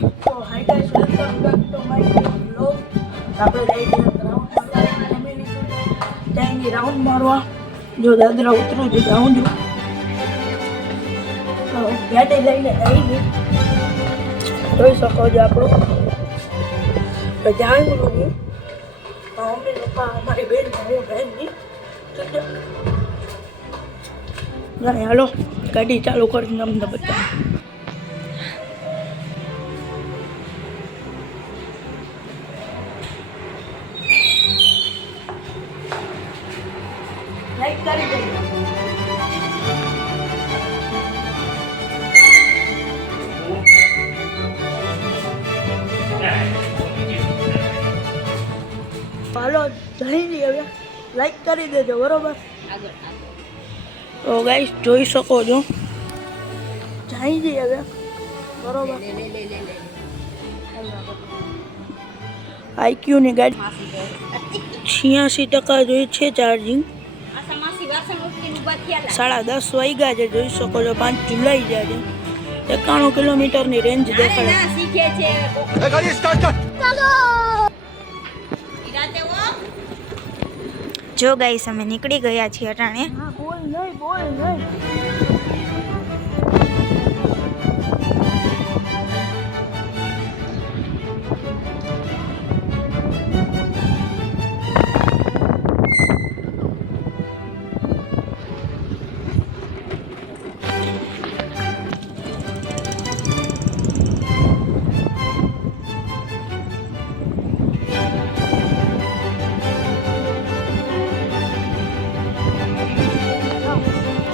તો high guys, welcome back to my vlog. આપણે જઈ રહ્યા રાઉન્ડ મારવા. જો દાદરા ઉતરું છું જાઉં છું. તો ગાડી લઈને આવી જોઈ શકો છો આપણું. તો જાણવું નહીં મમ્મી પપ્પા અમારી બેન હું બેન નહીં હાલો ગાડી ચાલુ કરીને અમને બતાવો. લાઈક કરી દઈએ. હાલો જઈ હવે લાઈક કરી દેજો બરોબર. તો ગાઈસ જોઈ શકો છો જઈ જઈએ હવે બરોબર. આઈક્યુ ની ગાડી 86% જોઈ છે ચાર્જિંગ. 10:30 વાગ્યા છે જોઈ શકો છો. 5 જુલાઈ જાય છે. 91 કિલોમીટરની રેન્જ દેખાડે. જો ગાઈસ અમે નીકળી ગયા છીએ અટાણે. બોલ નહીં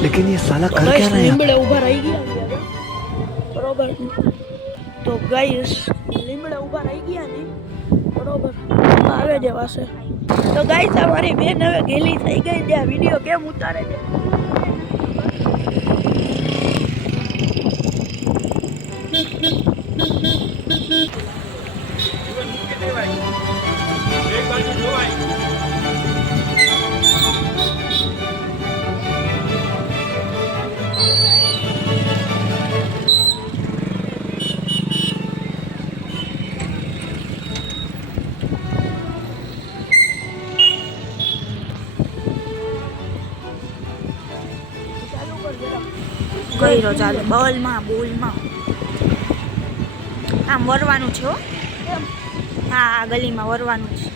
लेकिन ये साला कर क्या रहा है? લીમડે ઊભા રહી ગયા બરોબર. તો ગાઈસ લીમડે ઊભા રહી ગયા ને બરોબર આવે જેવા છે. તો ગાઈસ અમારી બેન હવે ગેલી થઈ ગઈ છે. આ વિડીયો કેમ ઉતારે છે ગઈરો ચાલે બોલમાં આમ વરવાનું છે હો. હા આ ગલીમાં વરવાનું છે.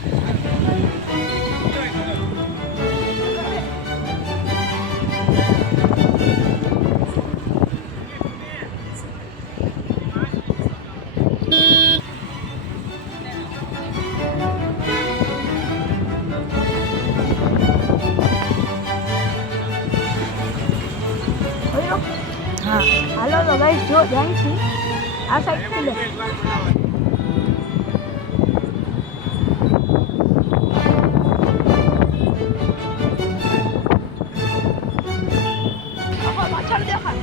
હા હાલો તો ગાઈસ જો જાય છે આ સાઈડ થી લે. પાછળ દેખાય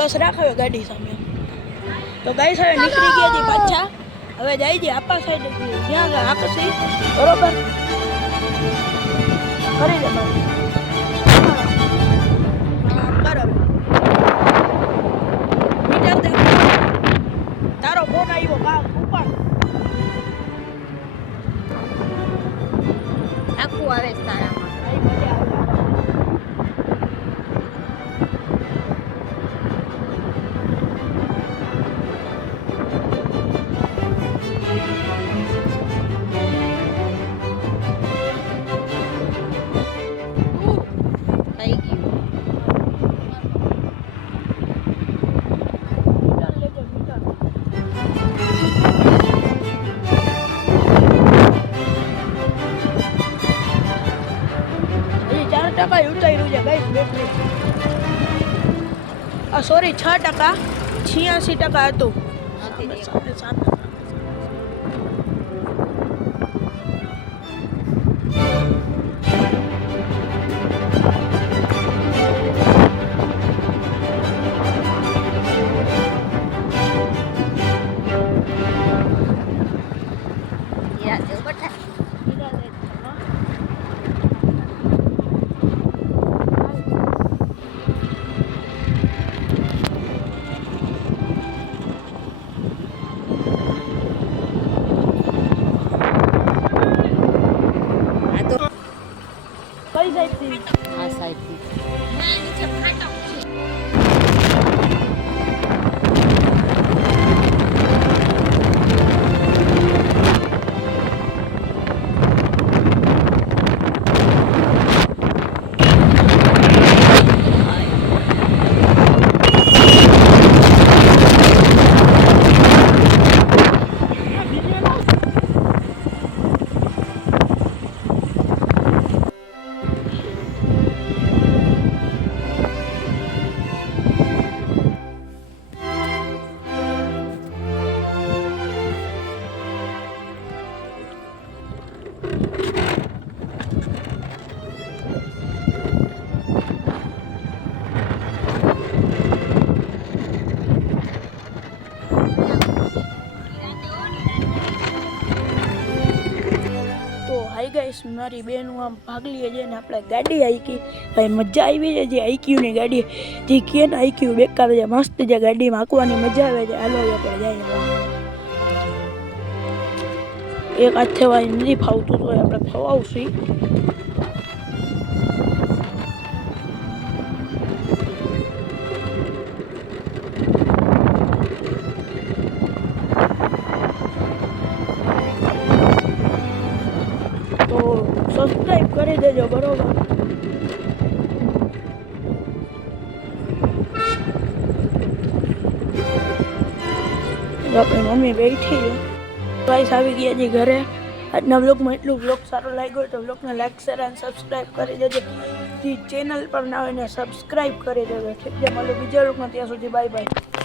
બસ રાખાયો ગાડી સામે. તો ગાઈસ હવે નીકળી ગયા હતી પાછા. હવે જાય છે આપા સાઈડ જ્યાં આકસી બરોબર કરી દે બસ. મીટર દે તારો ફોન આવ્યો કામ ઉપર આખું આવે છે તારામાં. સોરી 6%, 86% હતું. સામે, સામે. કઈ સાઈડથી? આ સાઈડથી હાઈ ગાઈસ, મારી બેનું આમ ભાગ લઈએ છે ને આપણે ગાડી આઈકી ભાઈ મજા આવી છે. જે આઈક્યુની ગાડી જે કે ને આઈક્યુ બેકાર છે, મસ્ત છે ગાડીમાં હાંકવાની મજા આવે છે. હાલો આપણે જઈએ. એક હાથે વાય નથી ફાવતું તો આપણે ફવાવશું. તો સબસ્ક્રાઈબ કરી દેજો, બરોબર? આપણી મમ્મી બેઠી છે. ગાઈસ આવી ગયા છે ઘરે. આજના બ્લોગમાં એટલું. બ્લોગ સારો લાગ્યો હોય તો બ્લોગને લાઈક, શેર અને સબસ્ક્રાઈબ કરી દેજો. જે ચેનલ પર ના હોય ને સબસ્ક્રાઈબ કરી દેજો. ઠીક છે, મળો બીજા બ્લોગમાં. ત્યાં સુધી બાય બાય.